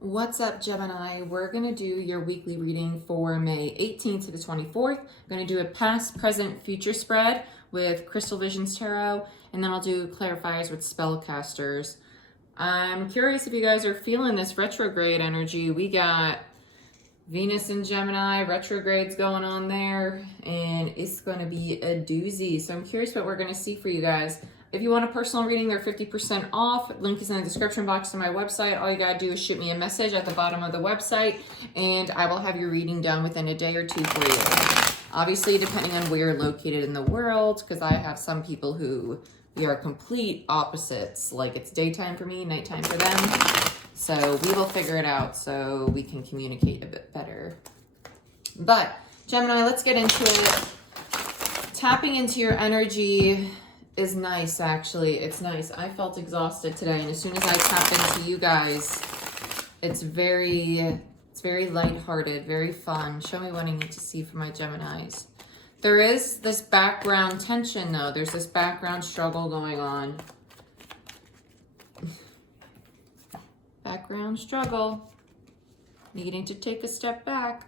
What's up, Gemini? We're going to do your weekly reading for May 18th to the 24th. I'm going to do a past, present, future spread with Crystal Visions Tarot, and then I'll do clarifiers with spellcasters. I'm curious if you guys are feeling this retrograde energy. We got Venus in Gemini, retrogrades going on there, and it's going to be a doozy. So I'm curious what we're going to see for you guys. If you want a personal reading, they're 50% off. Link is in the description box to my website. All you gotta do is shoot me a message at the bottom of the website, and I will have your reading done within a day or two for you. Obviously, depending on where you're located in the world, because I have some people who we are complete opposites. Like it's daytime for me, nighttime for them. So we will figure it out so we can communicate a bit better. But Gemini, let's get into it. Tapping into your energy is nice, actually. It's nice. I felt exhausted today, and as soon as I tap into you guys, it's very lighthearted, very fun. Show me what I need to see for my Geminis. There is this background tension, though. There's this background struggle going on. Background struggle. Needing to take a step back.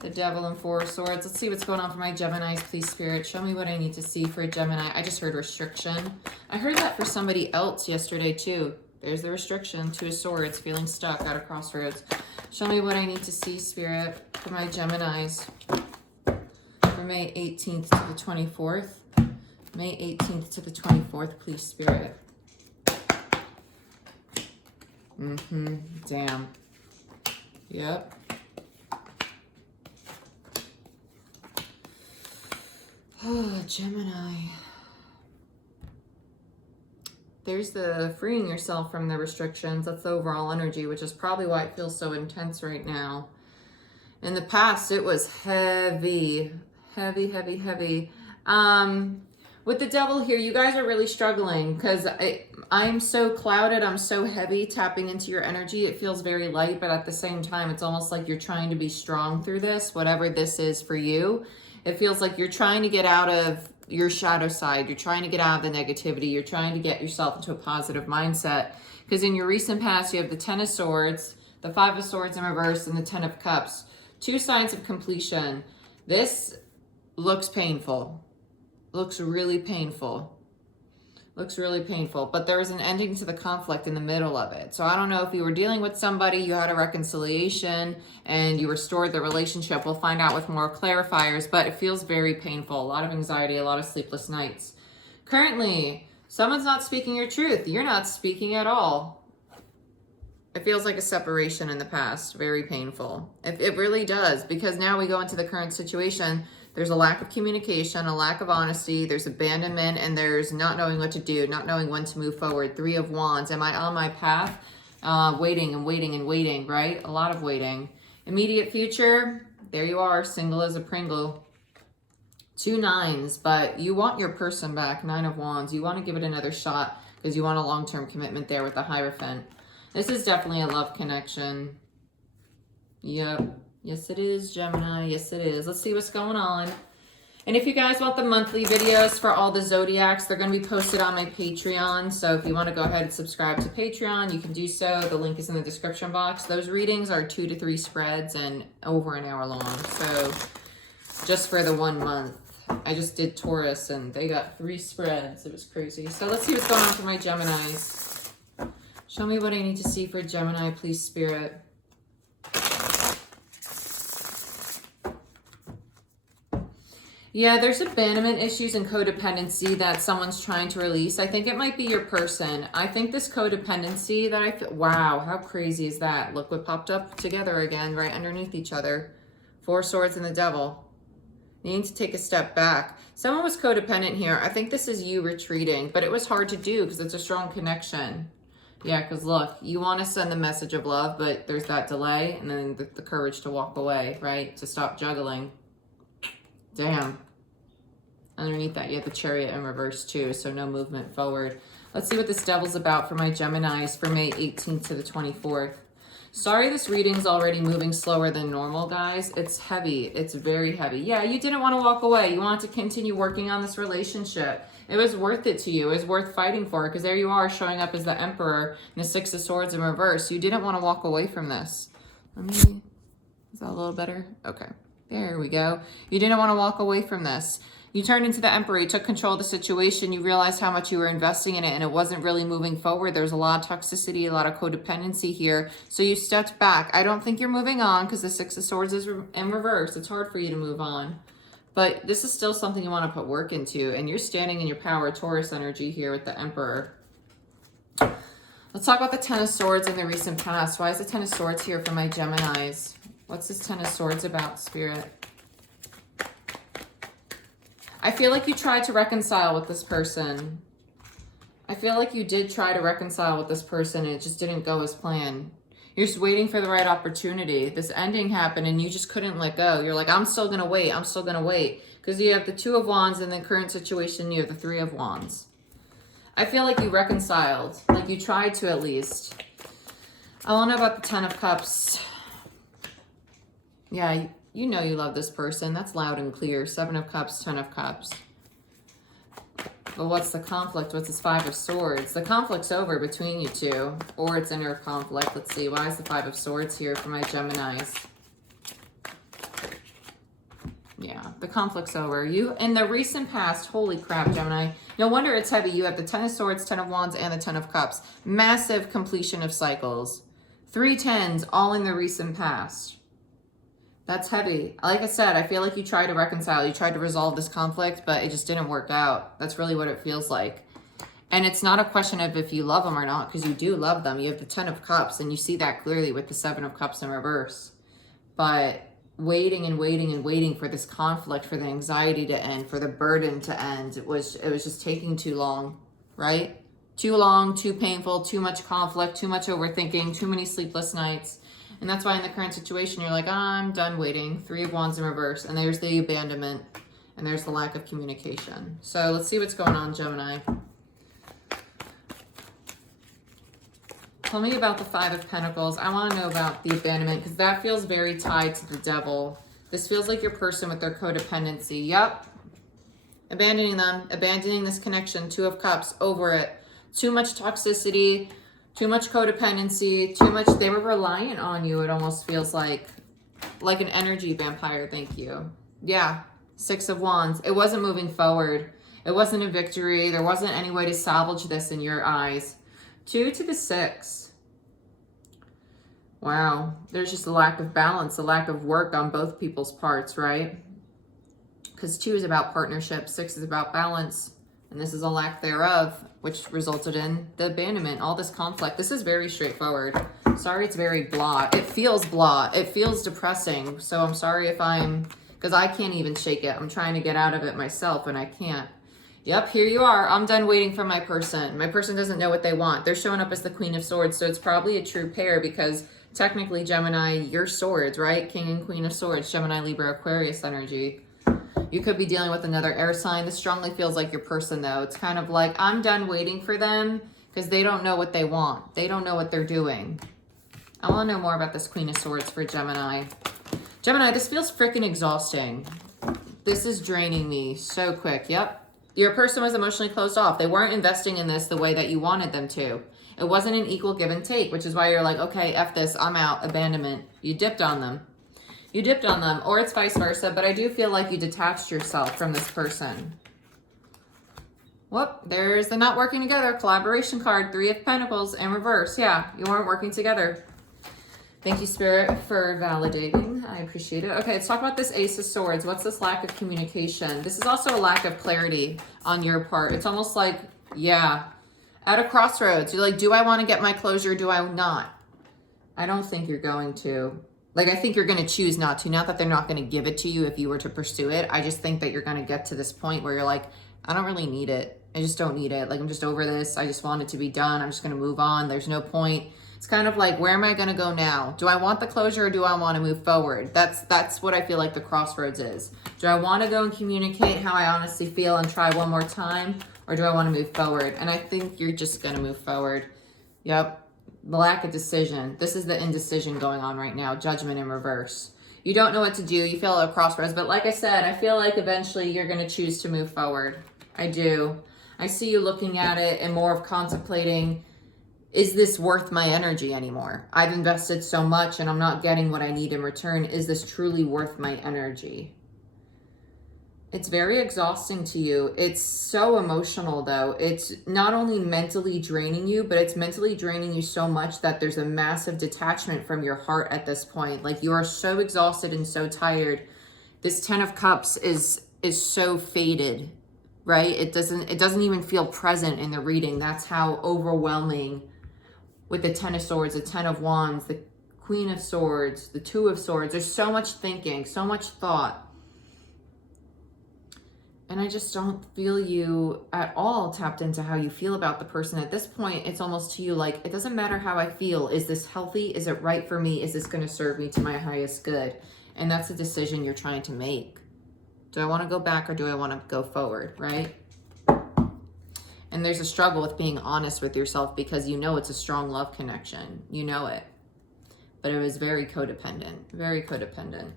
The Devil and Four of Swords. Let's see what's going on for my Geminis, please, Spirit. Show me what I need to see for a Gemini. I just heard restriction. I heard that for somebody else yesterday, too. There's the restriction. Two of Swords, feeling stuck at a crossroads. Show me what I need to see, Spirit, for my Geminis. For May 18th to the 24th. May 18th to the 24th, please, Spirit. Damn. Yep. Oh, Gemini. There's the freeing yourself from the restrictions. That's the overall energy, which is probably why it feels so intense right now. In the past, it was heavy. Heavy, heavy, heavy. With the Devil here, you guys are really struggling because I'm so clouded. I'm so heavy tapping into your energy. It feels very light, but at the same time, it's almost like you're trying to be strong through this, whatever this is for you. It feels like you're trying to get out of your shadow side. You're trying to get out of the negativity. You're trying to get yourself into a positive mindset. Because in your recent past, you have the Ten of Swords, the Five of Swords in reverse, and the Ten of Cups. Two signs of completion. This looks painful. Looks really painful. Looks really painful. But there is an ending to the conflict in the middle of it. So I don't know if you were dealing with somebody, you had a reconciliation, and you restored the relationship. We'll find out with more clarifiers, but it feels very painful. A lot of anxiety, a lot of sleepless nights. Currently, someone's not speaking your truth. You're not speaking at all. It feels like a separation in the past. Very painful. It really does, because now we go into the current situation. There's a lack of communication, a lack of honesty, there's abandonment, and there's not knowing what to do, not knowing when to move forward. Three of Wands. Am I on my path? Waiting and waiting and waiting, right? A lot of waiting. Immediate future, there you are, single as a Pringle. Two nines, but you want your person back. Nine of Wands. You want to give it another shot because you want a long-term commitment there with the Hierophant. This is definitely a love connection. Yep. Yes, it is, Gemini. Yes, it is. Let's see what's going on. And if you guys want the monthly videos for all the zodiacs, they're going to be posted on my Patreon. So if you want to go ahead and subscribe to Patreon, you can do so. The link is in the description box. Those readings are 2 to 3 spreads and over an hour long. So just for the 1 month. I just did Taurus and they got 3 spreads. It was crazy. So let's see what's going on for my Geminis. Show me what I need to see for Gemini, please, Spirit. Yeah, there's abandonment issues and codependency that someone's trying to release. I think it might be your person. I think this codependency that I feel, wow, how crazy is that? Look what popped up together again, right underneath each other. Four Swords and the Devil. You need to take a step back. Someone was codependent here. I think this is you retreating, but it was hard to do because it's a strong connection. Yeah, because look, you want to send the message of love, but there's that delay and then the courage to walk away, right? To stop juggling. Damn. Underneath that, you have the Chariot in reverse too, so no movement forward. Let's see what this Devil's about for my Geminis for May 18th to the 24th. Sorry, this reading's already moving slower than normal, guys. It's heavy. It's very heavy. Yeah, you didn't want to walk away. You want to continue working on this relationship. It was worth it to you. It was worth fighting for, because there you are showing up as the Emperor and the Six of Swords in reverse. You didn't want to walk away from this. Let me, is that a little better? Okay, there we go. You didn't want to walk away from this. You turned into the Emperor, you took control of the situation, you realized how much you were investing in it, and it wasn't really moving forward. There was a lot of toxicity, a lot of codependency here. So you stepped back. I don't think you're moving on, because the Six of Swords is in reverse. It's hard for you to move on. But this is still something you want to put work into, and you're standing in your power, Taurus energy here with the Emperor. Let's talk about the Ten of Swords in the recent past. Why is the Ten of Swords here for my Geminis? What's this Ten of Swords about, Spirit? I feel like you tried to reconcile with this person. I feel like you did try to reconcile with this person and it just didn't go as planned. You're just waiting for the right opportunity. This ending happened and you just couldn't let go. You're like, I'm still going to wait. I'm still going to wait. Because you have the Two of Wands and the current situation, you have the Three of Wands. I feel like you reconciled. Like you tried to at least. I want to know about the Ten of Cups. Yeah, you know you love this person. That's loud and clear. Seven of Cups, Ten of Cups. But what's the conflict? What's this Five of Swords? The conflict's over between you two. Or it's inner conflict. Let's see. Why is the Five of Swords here for my Geminis? Yeah, the conflict's over. You, in the recent past, holy crap, Gemini. No wonder it's heavy. You have the Ten of Swords, Ten of Wands, and the Ten of Cups. Massive completion of cycles. 3 tens, all in the recent past. That's heavy. Like I said, I feel like you tried to reconcile. You tried to resolve this conflict, but it just didn't work out. That's really what it feels like. And it's not a question of if you love them or not, because you do love them. You have the Ten of Cups, and you see that clearly with the Seven of Cups in reverse. But waiting and waiting and waiting for this conflict, for the anxiety to end, for the burden to end, it was just taking too long, right? Too long, too painful, too much conflict, too much overthinking, too many sleepless nights. And that's why in the current situation, you're like, I'm done waiting. Three of Wands in reverse. And there's the abandonment. And there's the lack of communication. So let's see what's going on, Gemini. Tell me about the Five of Pentacles. I want to know about the abandonment because that feels very tied to the Devil. This feels like your person with their codependency. Yep. Abandoning them. Abandoning this connection. Two of Cups. Over it. Too much toxicity. Too much codependency, too much, they were reliant on you, it almost feels like an energy vampire, thank you. Yeah, Six of Wands. It wasn't moving forward. It wasn't a victory. There wasn't any way to salvage this in your eyes. 2 to the 6. Wow, there's just a lack of balance, a lack of work on both people's parts, right? Because 2 is about partnership, 6 is about balance. And this is a lack thereof, which resulted in the abandonment, all this conflict. This is very straightforward. Sorry, it's very blah. It feels blah. It feels depressing. So I'm sorry if because I can't even shake it. I'm trying to get out of it myself and I can't. Yep, here you are. I'm done waiting for my person. My person doesn't know what they want. They're showing up as the Queen of Swords. So it's probably a true pair because technically, Gemini, you're swords, right? King and Queen of Swords, Gemini, Libra, Aquarius energy. You could be dealing with another air sign. This strongly feels like your person, though. It's kind of like, I'm done waiting for them because they don't know what they want. They don't know what they're doing. I want to know more about this Queen of Swords for Gemini. Gemini, this feels freaking exhausting. This is draining me so quick. Yep. Your person was emotionally closed off. They weren't investing in this the way that you wanted them to. It wasn't an equal give and take, which is why you're like, okay, F this, I'm out, abandonment. You dipped on them. You dipped on them, or it's vice versa, but I do feel like you detached yourself from this person. Whoop, there's the not working together collaboration card, 3 of Pentacles in reverse. Yeah, you weren't working together. Thank you, Spirit, for validating. I appreciate it. Okay, let's talk about this Ace of Swords. What's this lack of communication? This is also a lack of clarity on your part. It's almost like, yeah, at a crossroads. You're like, do I want to get my closure? Do I not? I don't think you're going to. Like, I think you're going to choose not to. Not that they're not going to give it to you if you were to pursue it. I just think that you're going to get to this point where you're like, I don't really need it. I just don't need it. Like, I'm just over this. I just want it to be done. I'm just going to move on. There's no point. It's kind of like, where am I going to go now? Do I want the closure or do I want to move forward? That's what I feel like the crossroads is. Do I want to go and communicate how I honestly feel and try one more time? Or do I want to move forward? And I think you're just going to move forward. Yep. The lack of decision. This is the indecision going on right now. Judgment in reverse. You don't know what to do. You feel at a crossroads. But like I said, I feel like eventually you're going to choose to move forward. I do. I see you looking at it and more of contemplating, is this worth my energy anymore? I've invested so much and I'm not getting what I need in return. Is this truly worth my energy? It's very exhausting to you. It's so emotional though. It's not only mentally draining you, but it's mentally draining you so much that there's a massive detachment from your heart at this point. Like you are so exhausted and so tired. This 10 of Cups is so faded, right? It doesn't even feel present in the reading. That's how overwhelming with the 10 of Swords, the 10 of Wands, the Queen of Swords, the 2 of Swords. There's so much thinking, so much thought. And I just don't feel you at all tapped into how you feel about the person. At this point, it's almost to you like, it doesn't matter how I feel. Is this healthy? Is it right for me? Is this going to serve me to my highest good? And that's a decision you're trying to make. Do I want to go back or do I want to go forward, right? And there's a struggle with being honest with yourself because you know it's a strong love connection. You know it. But it was very codependent. Very codependent.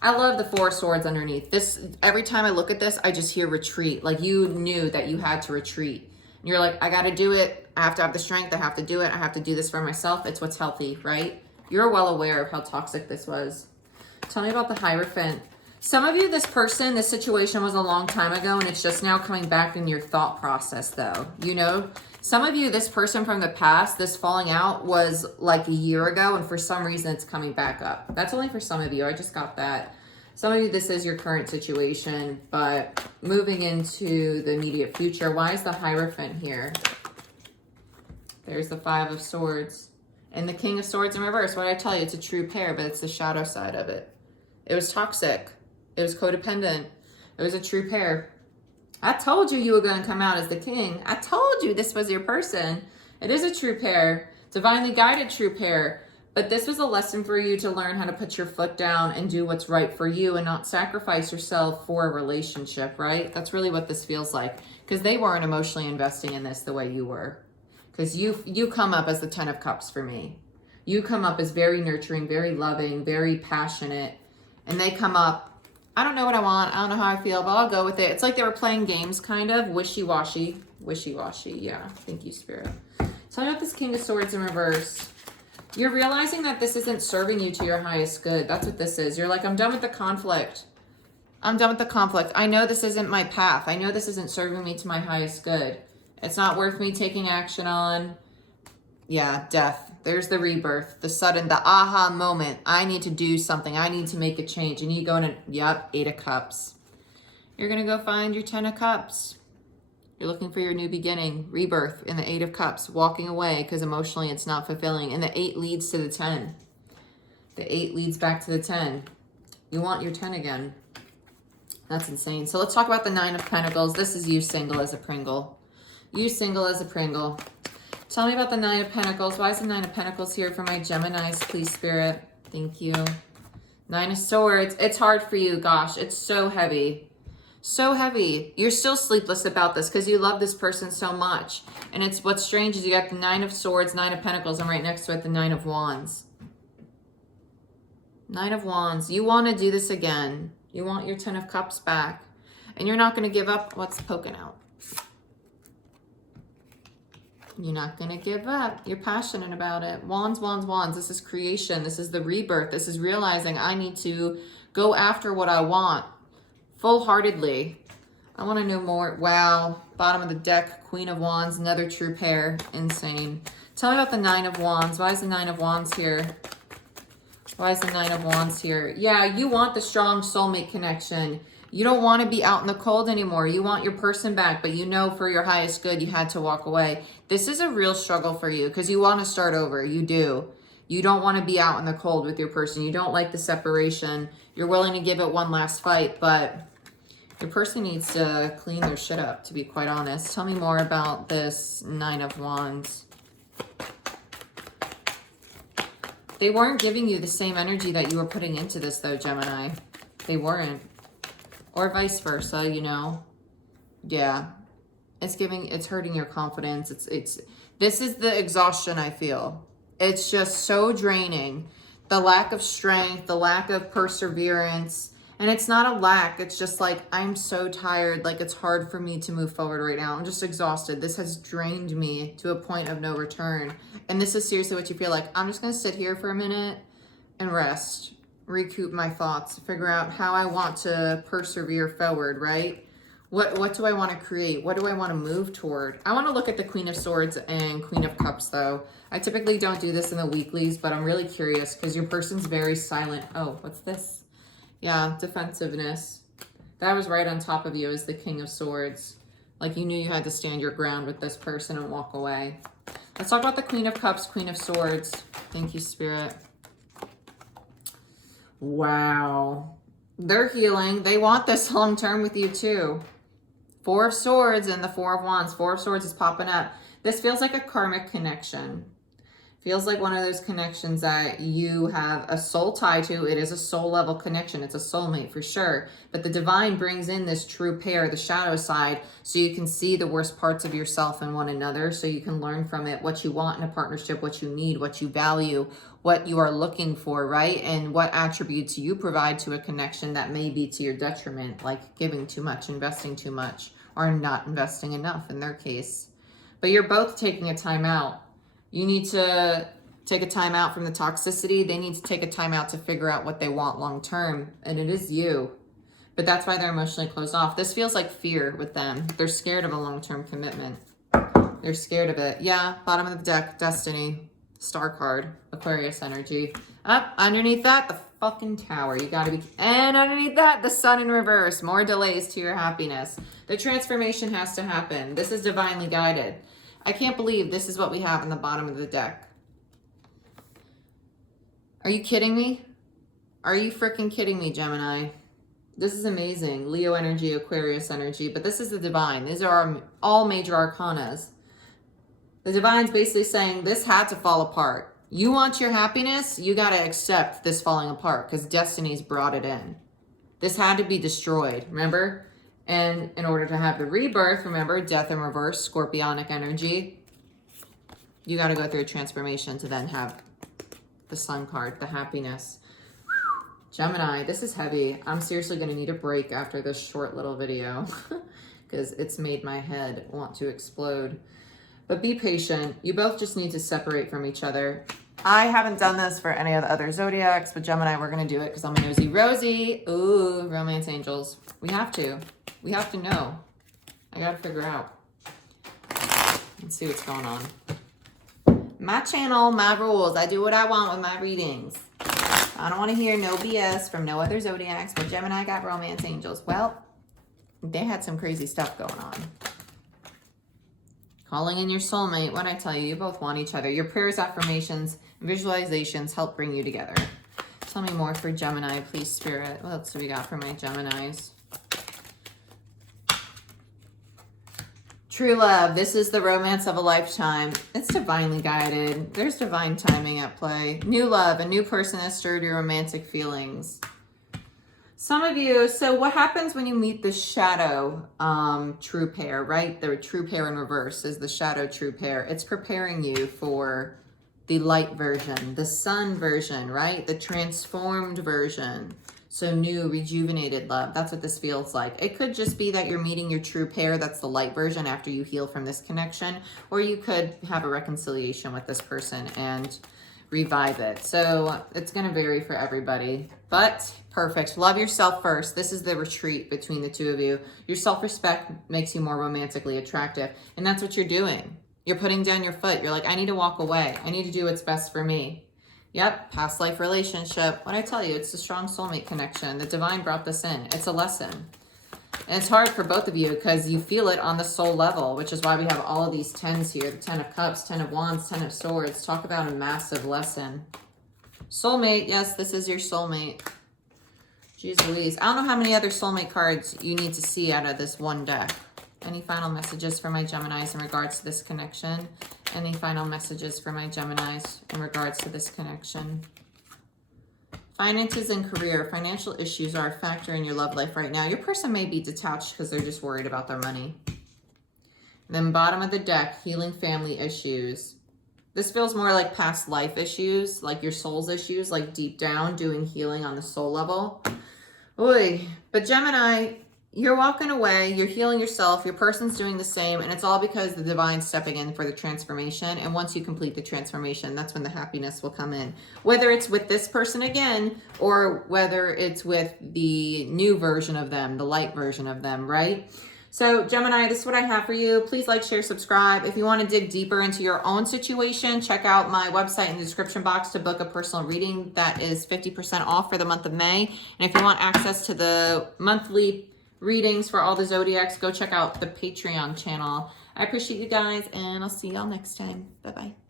I love the 4 of Swords underneath. This, every time I look at this, I just hear retreat. Like you knew that you had to retreat. And you're like, I got to do it. I have to have the strength. I have to do it. I have to do this for myself. It's what's healthy, right? You're well aware of how toxic this was. Tell me about the Hierophant. Some of you, this person, this situation was a long time ago and it's just now coming back in your thought process though. You know, some of you, this person from the past, this falling out was like a year ago and for some reason it's coming back up. That's only for some of you. I just got that. Some of you, this is your current situation, but moving into the immediate future. Why is the Hierophant here? There's the 5 of Swords and the King of Swords in reverse. What did I tell you? It's a true pair, but it's the shadow side of it. It was toxic. It was codependent. It was a true pair. I told you you were going to come out as the king. I told you this was your person. It is a true pair. Divinely guided true pair. But this was a lesson for you to learn how to put your foot down and do what's right for you and not sacrifice yourself for a relationship, right? That's really what this feels like. Because they weren't emotionally investing in this the way you were. Because you come up as the 10 of Cups for me. You come up as very nurturing, very loving, very passionate. And they come up, I don't know what I want. I don't know how I feel, but I'll go with it. It's like they were playing games, kind of. Wishy-washy. Wishy-washy, yeah. Thank you, Spirit. Tell me about this King of Swords in reverse. You're realizing that this isn't serving you to your highest good. That's what this is. You're like, I'm done with the conflict. I'm done with the conflict. I know this isn't my path. I know this isn't serving me to my highest good. It's not worth me taking action on. Yeah, death. There's the rebirth, the sudden, the aha moment. I need to do something. I need to make a change. And you go in, yep, 8 of Cups. You're going to go find your 10 of Cups. You're looking for your new beginning, rebirth in the 8 of Cups, walking away because emotionally it's not fulfilling. And the 8 leads to the 10. The 8 leads back to the 10. You want your 10 again. That's insane. So let's talk about the 9 of Pentacles. This is you single as a Pringle. You single as a Pringle. Tell me about the 9 of Pentacles. Why is the 9 of Pentacles here for my Geminis, please, Spirit? Thank you. 9 of Swords. It's hard for you. Gosh, it's so heavy. So heavy. You're still sleepless about this because you love this person so much. And it's what's strange is you got the 9 of Swords, 9 of Pentacles, and right next to it, the 9 of Wands. 9 of Wands. You want to do this again. You want your 10 of Cups back. And you're not going to give up. What's poking out? You're not going to give up. You're passionate about it. Wands, wands, wands. This is creation. This is the rebirth. This is realizing I need to go after what I want full-heartedly. I want to know more. Wow. Bottom of the deck, Queen of Wands, another true pair. Insane. Tell me about the 9 of Wands. Why is the 9 of Wands here? Why is the 9 of Wands here? Yeah, you want the strong soulmate connection. You don't want to be out in the cold anymore. You want your person back, but you know for your highest good, you had to walk away. This is a real struggle for you because you want to start over. You do. You don't want to be out in the cold with your person. You don't like the separation. You're willing to give it one last fight, but your person needs to clean their shit up, to be quite honest. Tell me more about this 9 of Wands. They weren't giving you the same energy that you were putting into this, though, Gemini. They weren't. Or vice versa, you know. Yeah. It's hurting your confidence. This is the exhaustion I feel. It's just so draining. The lack of strength, the lack of perseverance, And it's not a lack. It's just like, I'm so tired. Like, it's hard for me to move forward right now. I'm just exhausted. This has drained me to a point of no return. And this is seriously what you feel like. I'm just going to sit here for a minute and rest, recoup my thoughts, figure out how I want to persevere forward, right? What do I want to create? What do I want to move toward? I want to look at the Queen of Swords and Queen of Cups, though. I typically don't do this in the weeklies, but I'm really curious because your person's very silent. Oh, what's this? Yeah, defensiveness. That was right on top of you as the King of Swords. Like you knew you had to stand your ground with this person and walk away. Let's talk about the Queen of Cups, Queen of Swords. Thank you, Spirit. Wow. They're healing. They want this long term with you too. Four of Swords and the Four of Wands. Four of Swords is popping up. This feels like a karmic connection. Feels like one of those connections that you have a soul tie to. It is a soul level connection. It's a soulmate for sure. But the divine brings in this true pair, the shadow side, so you can see the worst parts of yourself and one another, so you can learn from it what you want in a partnership, what you need, what you value, what you are looking for, right? And what attributes you provide to a connection that may be to your detriment, like giving too much, investing too much, or not investing enough in their case. But you're both taking a time out. You need to take a time out from the toxicity. They need to take a time out to figure out what they want long term. And it is you. But that's why they're emotionally closed off. This feels like fear with them. They're scared of a long-term commitment. They're scared of it. Yeah, bottom of the deck, Destiny. Star card, Aquarius energy. Up underneath that, the fucking Tower. You gotta be, and underneath that, the Sun in reverse. More delays to your happiness. The transformation has to happen. This is divinely guided. I can't believe this is what we have on the bottom of the deck. Are you kidding me? Are you freaking kidding me, Gemini? This is amazing. Leo energy, Aquarius energy, but this is the divine. These are all major arcanas. The divine's basically saying this had to fall apart. You want your happiness, you got to accept this falling apart because destiny's brought it in. This had to be destroyed, remember? And in order to have the rebirth, remember, death in reverse, scorpionic energy, you got to go through a transformation to then have the Sun card, the happiness. Gemini, this is heavy. I'm seriously going to need a break after this short little video because it's made my head want to explode. But be patient. You both just need to separate from each other. I haven't done this for any of the other zodiacs, but Gemini, we're going to do it because I'm a nosy Rosie. Ooh, romance angels. We have to. We have to know. I got to figure out. Let's see what's going on. My channel, my rules. I do what I want with my readings. I don't want to hear no BS from no other zodiacs, but Gemini got romance angels. Well, they had some crazy stuff going on. Calling in your soulmate. What I tell you, you both want each other. Your prayers, affirmations, and visualizations help bring you together. Tell me more for Gemini, please, Spirit. What else do we got for my Geminis? True love. This is the romance of a lifetime. It's divinely guided. There's divine timing at play. New love. A new person has stirred your romantic feelings. Some of you, so what happens when you meet the shadow true pair, right? The true pair in reverse is the shadow true pair. It's preparing you for the light version, the sun version, right? The transformed version. So new, rejuvenated love. That's what this feels like. It could just be that you're meeting your true pair. That's the light version after you heal from this connection. Or you could have a reconciliation with this person and revive it. So it's going to vary for everybody. But perfect. Love yourself first. This is the retreat between the two of you. Your self-respect makes you more romantically attractive. And that's what you're doing. You're putting down your foot. You're like, I need to walk away. I need to do what's best for me. Yep, past life relationship. What I tell you, it's a strong soulmate connection. The divine brought this in. It's a lesson. And it's hard for both of you because you feel it on the soul level, which is why we have all of these 10s here. The 10 of Cups, 10 of Wands, 10 of Swords. Talk about a massive lesson. Soulmate, yes, this is your soulmate. Jeez Louise. I don't know how many other soulmate cards you need to see out of this one deck. Any final messages for my Geminis in regards to this connection? Any final messages for my Geminis in regards to this connection? Finances and career. Financial issues are a factor in your love life right now. Your person may be detached because they're just worried about their money. Then bottom of the deck, healing family issues. This feels more like past life issues, like your soul's issues, like deep down doing healing on the soul level. Oy. But Gemini, you're walking away, you're healing yourself, your person's doing the same, and it's all because the divine's stepping in for the transformation. And once you complete the transformation, that's when the happiness will come in. Whether it's with this person again, or whether it's with the new version of them, the light version of them, right? So Gemini, this is what I have for you. Please like, share, subscribe. If you want to dig deeper into your own situation, check out my website in the description box to book a personal reading. That is 50% off for the month of May. And if you want access to the monthly readings for all the zodiacs, go check out the Patreon channel. I appreciate you guys, and I'll see y'all next time. Bye-bye.